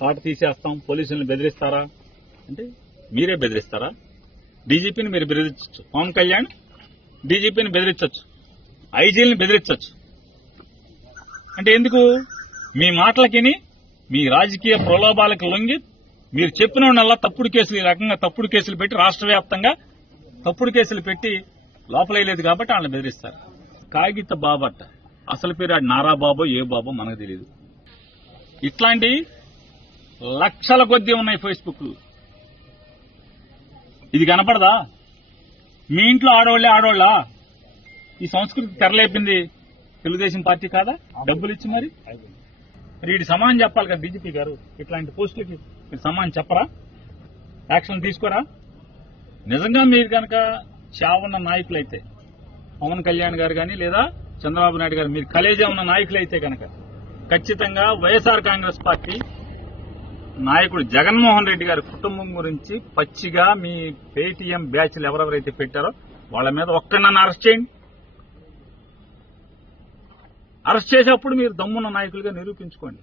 తాట తీసేస్తాం, పోలీసులను బెదిరిస్తారా అంటే మీరే బెదిరిస్తారా? డీజీపీని మీరు బెదిరించవచ్చు, పవన్ కళ్యాణ్ డీజీపీని బెదిరించవచ్చు, ఐజీలను బెదిరించవచ్చు. అంటే ఎందుకు? మీ మాటలకిని మీ రాజకీయ ప్రలోభాలకు లొంగి మీరు చెప్పిన వాళ్ళ తప్పుడు కేసులు, ఈ రకంగా తప్పుడు కేసులు పెట్టి రాష్ట్ర వ్యాప్తంగా తప్పుడు కేసులు పెట్టి లోపలేయలేదు కాబట్టి వాళ్ళని బెదిరిస్తారు. కాగిత బాబట్ట, అసలు పేరు నారా బాబో ఏ బాబో మనకు తెలియదు. ఇట్లాంటి లక్షల కొద్దీ ఉన్నాయి ఫేస్బుక్. ఇది కనపడదా? మీ ఇంట్లో ఆడోళ్లా? ఈ సంస్కృతి తెరలేపింది తెలుగుదేశం పార్టీ కాదా? డబ్బులు ఇచ్చి మరి వీడి సమానం చెప్పాలి కదా డీజీపీ గారు. ఇట్లాంటి పోస్టులకి మీరు సమానం చెప్పరా? యాక్షన్ తీసుకోరా? నిజంగా మీరు కనుక చావున్న నాయకులైతే, పవన్ కళ్యాణ్ గారు కానీ లేదా చంద్రబాబు నాయుడు గారు మీరు కలేజా ఉన్న నాయకులైతే కనుక ఖచ్చితంగా వైఎస్ఆర్ కాంగ్రెస్ పార్టీ నాయకుడు జగన్మోహన్ రెడ్డి గారి కుటుంబం గురించి పచ్చిగా మీ పేటీఎం బ్యాచ్లు ఎవరెవరైతే పెట్టారో వాళ్ళ మీద ఒక్కడన్నా అరెస్ట్ చేయండి. అరెస్ట్ చేసేప్పుడు మీరు దమ్మున్న నాయకులుగా నిరూపించుకోండి.